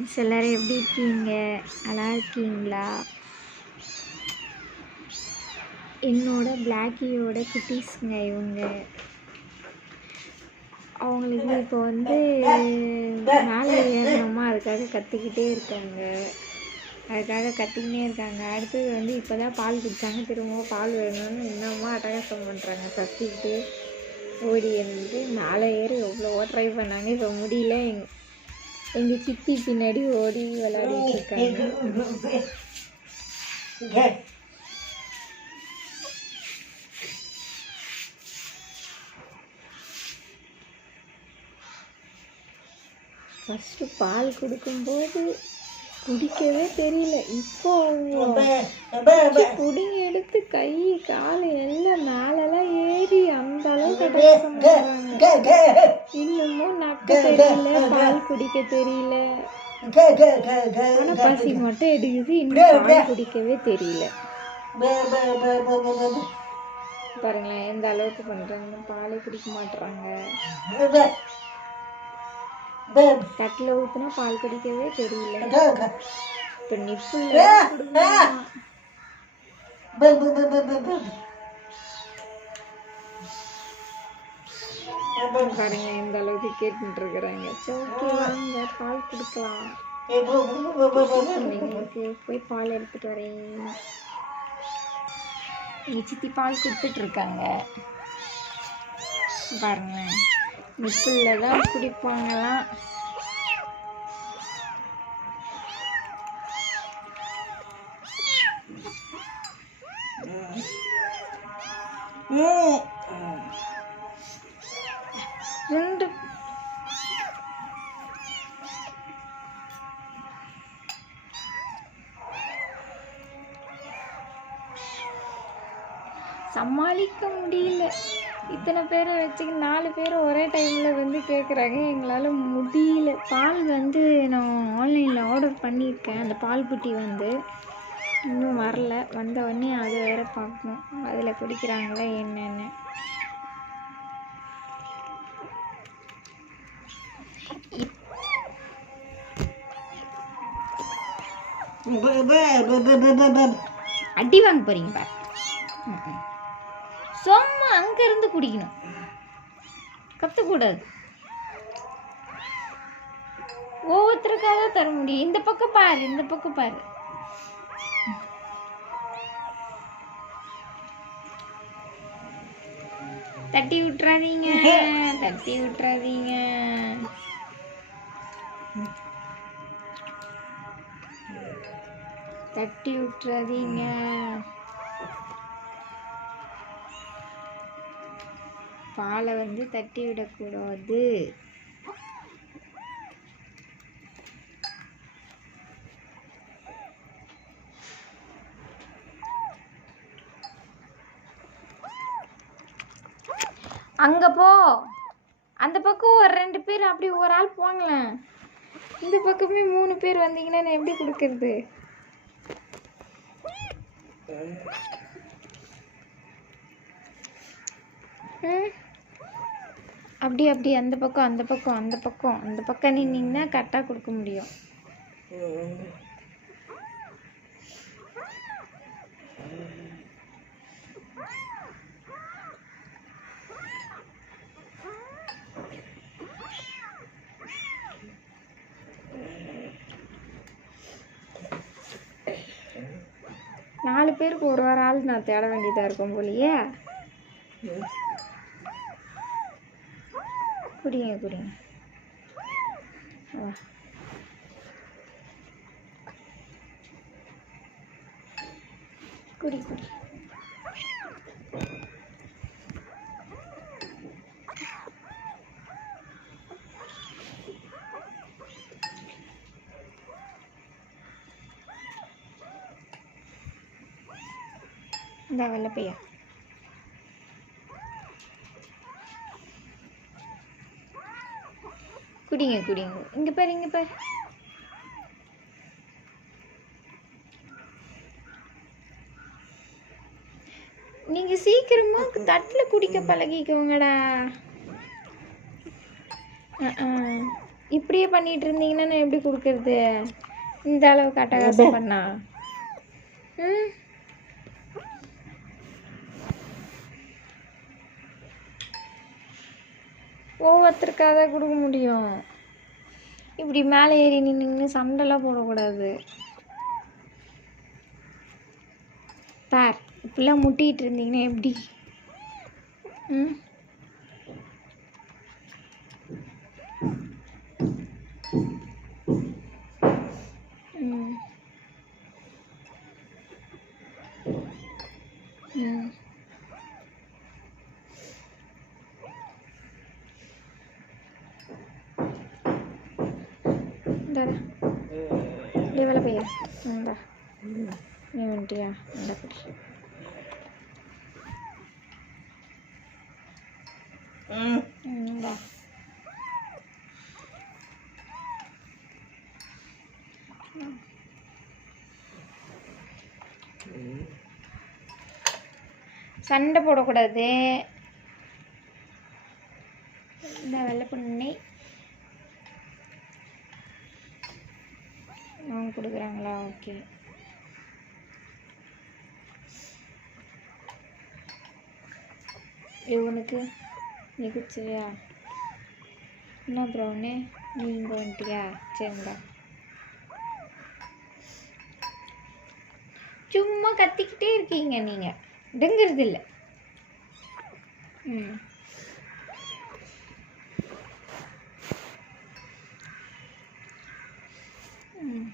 Friends எல்லோரும் எப்படி இருக்கீங்க? நல்லா இருக்கீங்களா? என்னோட பிளாக்கியோட குட்டீஸுங்க இவங்க. அவங்களுக்கு இப்போ வந்து மேலே ஏறணுமா, அதுக்காக கத்திக்கிட்டே இருக்காங்க. அடுத்தது வந்து இப்போ தான் பால் குடித்தாங்க, திரும்பவும் பால் வேணும்னு இன்னமும் அட்டகாசம் பண்ணுறாங்க. கத்திக்கிட்டு ஓடி வந்து மேலே ஏறி எவ்வளவோ ட்ரை பண்ணாங்க, இப்போ முடியல. எங்கள் சித்தி பின்னாடி ஓடி விளையாடிட்டு இருக்காங்க. ஃபஸ்ட்டு பால் கொடுக்கும்போது குடிக்கவே தெரியல. இப்போ குடிங்க எடுத்து கை கால் எல்லாம் மேலெல்லாம் ஏறி அந்த அளவுக்கு அட்டகாசம் பண்ணுறாங்க. இன்னமும் நக்க தெரியல, பால் குடிக்க தெரியல. ஆனால் பசி மட்டும் எடுக்குது, இன்னும் பால் குடிக்கவே தெரியல. பாருங்களேன் எந்த அளவுக்கு பண்ணுறாங்க. பாலே குடிக்க மாட்டுறாங்க. தட்டில் ஊற்றுனா பால் குடிக்கவே தெரியல. இப்போ நிப்பில் பாருங்க எந்த அளவுக்கு கேட்டுட்டு இருக்கிறாங்க. வாங்க பால் கொடுக்கலாம். இன்னைக்கு போய் பால் எடுத்துட்டு வரேன். எங்கள் சித்தி பால் கொடுத்துட்டு இருக்காங்க. பாருங்க நிப்பில் தான் குடிப்பாங்களாம். ரெண்டு சமாளிக்க முடியல. இத்தனை பேரை வச்சுக்க 4 பேர் ஒரே டைமில் வந்து கேட்குறாங்க. எங்களால் முடியல. பால் வந்து நான் ஆன்லைனில் ஆர்டர் பண்ணியிருக்கேன். அந்த பால் புட்டி வந்து இன்னும் வரல. வந்த உடனே அதை வேறு பார்க்கணும், அதில் குடிக்கிறாங்களா என்னென்னு. அடி வாங்க போறீங்க பாரு. சும்மா அங்கிருந்து குடிக்கணும், கத்தக்கூடாது. ஒவ்வொருத்தருக்காக தர முடியும். இந்த பக்கம் பாரு, இந்த பக்கம் பாரு. தட்டி விட்டுறாதீங்க, தட்டி விட்டுறாதீங்க. தட்டி விட்டுறாதீங்க. பாலை வந்து தட்டி விடக்கூடாது. அங்கே போ, அந்த பக்கம் ஒரு 2 பேர், அப்படி ஒரு ஆள் போங்களேன். இந்த பக்கமே 3 பேர் வந்தீங்கன்னா நான் எப்படி கொடுக்கறது? அப்படி அப்படி அந்த பக்கம் அந்த பக்கம் அந்த பக்கம் அந்த பக்கம் நின்னீங்கன்னா கரெக்டாக கொடுக்க முடியும். நாலு பேருக்கு ஒரு ஆள் நான் தேட வேண்டியதாக இருக்கும் போலியே. குடிங்க குடிங்க. குடி குடி. இந்த வெள்ளை பையா குடிங்க குடிங்க. இங்கே பாரு, இங்கே பாரு. நீங்கள் சீக்கிரமாக தட்டில் குடிக்க பழகிக்கோங்கடா. இப்படியே பண்ணிட்டு இருந்தீங்கன்னா நான் எப்படி கொடுக்கறது? இந்த அளவுக்கு அட்டகாசம் பண்ணா ம் ஒவ்வொருத்தருக்காக தான் கொடுக்க முடியும். இப்படி மேலே ஏறி நின்று சண்டைலாம் போடக்கூடாது. பார், இப்படிலாம் முட்டிகிட்டு இருந்தீங்கன்னா எப்படி? ம் ம் ம் இந்தா வேலை பையா இந்தா நீ வந்துட்டியா? இந்த குடி. இந்தா சண்டை போடக்கூடாது. இந்த வெள்ளை பண்ணி அவங்க கொடுக்குறாங்களா? ஓகே. இவனுக்கு நீ குடிச்சியா? என்ன ப்ரௌனு நீ இங்கே வந்துட்டியா? சரிடா. சும்மா கத்திக்கிட்டே இருக்கீங்க நீங்கள், டெங்கிறது இல்லை. ம் ம்